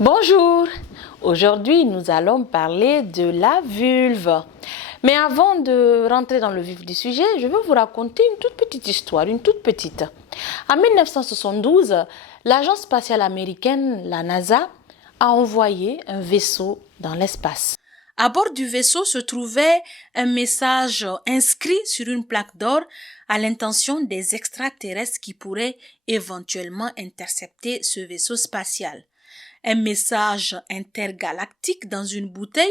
Bonjour, aujourd'hui nous allons parler de la vulve. Mais avant de rentrer dans le vif du sujet, je veux vous raconter une toute petite histoire, une toute petite. En 1972, l'agence spatiale américaine, la NASA, a envoyé un vaisseau dans l'espace. À bord du vaisseau se trouvait un message inscrit sur une plaque d'or à l'intention des extraterrestres qui pourraient éventuellement intercepter ce vaisseau spatial. Un message intergalactique dans une bouteille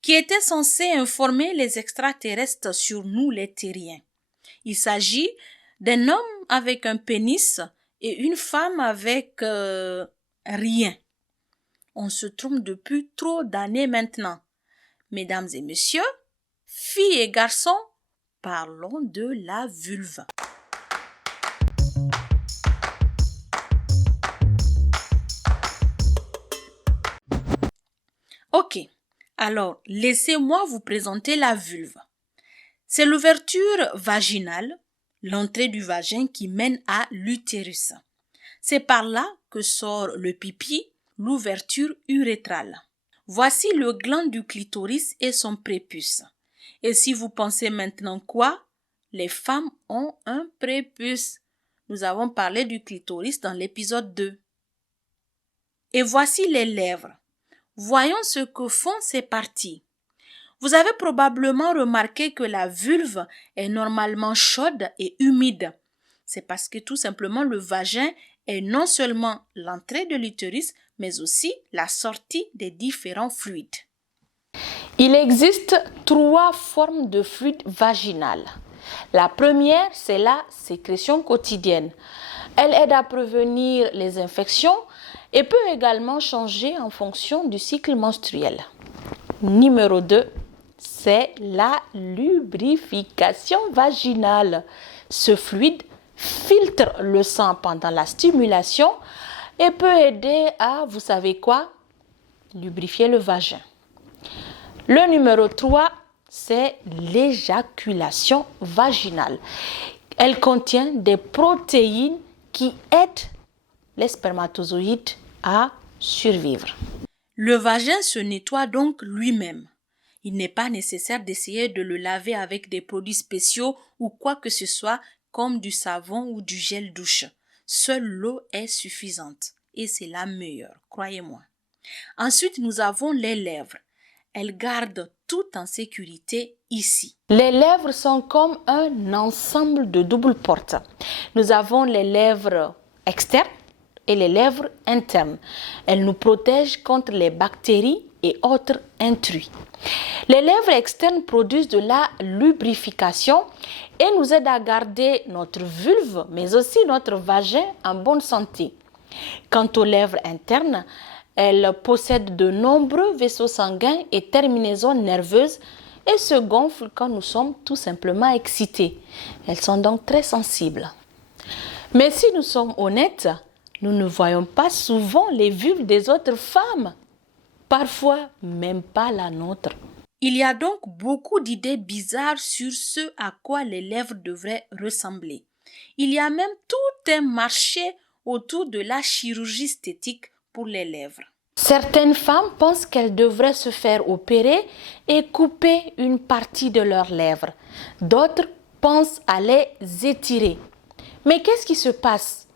qui était censé informer les extraterrestres sur nous les terriens. Il s'agit d'un homme avec un pénis et une femme avec rien. On se trompe depuis trop d'années maintenant. Mesdames et messieurs, filles et garçons, parlons de la vulve. Ok, alors laissez-moi vous présenter la vulve. C'est l'ouverture vaginale, l'entrée du vagin qui mène à l'utérus. C'est par là que sort le pipi, l'ouverture urétrale. Voici le gland du clitoris et son prépuce. Et si vous pensez maintenant quoi? Les femmes ont un prépuce. Nous avons parlé du clitoris dans l'épisode 2. Et voici les lèvres. Voyons ce que font ces parties. Vous avez probablement remarqué que la vulve est normalement chaude et humide. C'est parce que tout simplement le vagin est non seulement l'entrée de l'utérus, mais aussi la sortie des différents fluides. Il existe 3 formes de fluide vaginal. La première, c'est la sécrétion quotidienne. Elle aide à prévenir les infections et peut également changer en fonction du cycle menstruel. Numéro 2, c'est la lubrification vaginale. Ce fluide filtre le sang pendant la stimulation et peut aider à, vous savez quoi, lubrifier le vagin. Le numéro 3, c'est l'éjaculation vaginale. Elle contient des protéines qui aident les spermatozoïdes à survivre. Le vagin se nettoie donc lui-même. Il n'est pas nécessaire d'essayer de le laver avec des produits spéciaux ou quoi que ce soit comme du savon ou du gel douche. Seule l'eau est suffisante et c'est la meilleure, croyez-moi. Ensuite, nous avons les lèvres. Elles gardent tout en sécurité ici. Les lèvres sont comme un ensemble de double porte. Nous avons les lèvres externes et les lèvres internes. Elles nous protègent contre les bactéries et autres intrus. Les lèvres externes produisent de la lubrification et nous aident à garder notre vulve, mais aussi notre vagin en bonne santé. Quant aux lèvres internes, elles possèdent de nombreux vaisseaux sanguins et terminaisons nerveuses et se gonflent quand nous sommes tout simplement excités. Elles sont donc très sensibles. Mais si nous sommes honnêtes, nous ne voyons pas souvent les vulves des autres femmes. Parfois, même pas la nôtre. Il y a donc beaucoup d'idées bizarres sur ce à quoi les lèvres devraient ressembler. Il y a même tout un marché autour de la chirurgie esthétique pour les lèvres. Certaines femmes pensent qu'elles devraient se faire opérer et couper une partie de leurs lèvres. D'autres pensent à les étirer. Mais qu'est-ce qui se passe?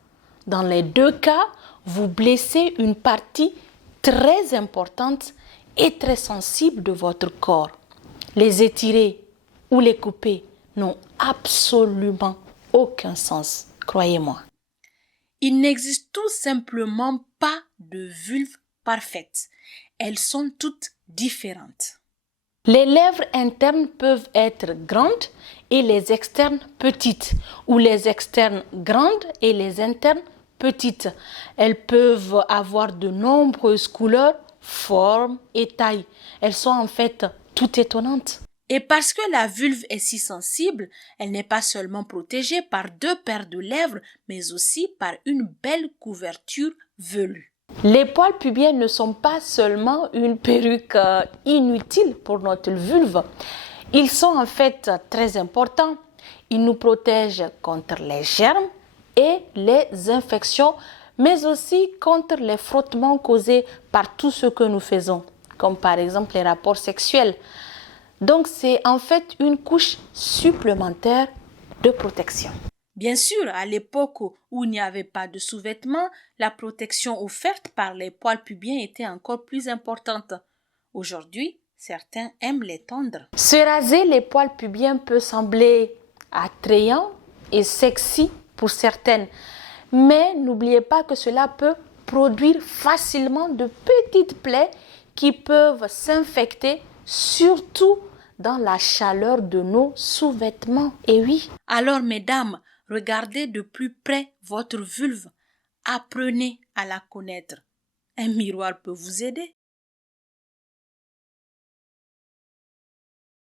Dans les 2 cas, vous blessez une partie très importante et très sensible de votre corps. Les étirer ou les couper n'ont absolument aucun sens, croyez-moi. Il n'existe tout simplement pas de vulve parfaite. Elles sont toutes différentes. Les lèvres internes peuvent être grandes et les externes petites, ou les externes grandes et les internes petites. Elles peuvent avoir de nombreuses couleurs, formes et tailles. Elles sont en fait toutes étonnantes. Et parce que la vulve est si sensible, elle n'est pas seulement protégée par 2 paires de lèvres, mais aussi par une belle couverture velue. Les poils pubiens ne sont pas seulement une perruque inutile pour notre vulve. Ils sont en fait très importants. Ils nous protègent contre les germes et les infections, mais aussi contre les frottements causés par tout ce que nous faisons, comme par exemple les rapports sexuels. Donc c'est en fait une couche supplémentaire de protection. Bien sûr, à l'époque où il n'y avait pas de sous-vêtements, la protection offerte par les poils pubiens était encore plus importante. Aujourd'hui, certains aiment les tondre. Se raser les poils pubiens peut sembler attrayant et sexy pour certaines, mais n'oubliez pas que cela peut produire facilement de petites plaies qui peuvent s'infecter, surtout dans la chaleur de nos sous-vêtements. Et oui. Alors, mesdames, regardez de plus près votre vulve. Apprenez à la connaître. Un miroir peut vous aider.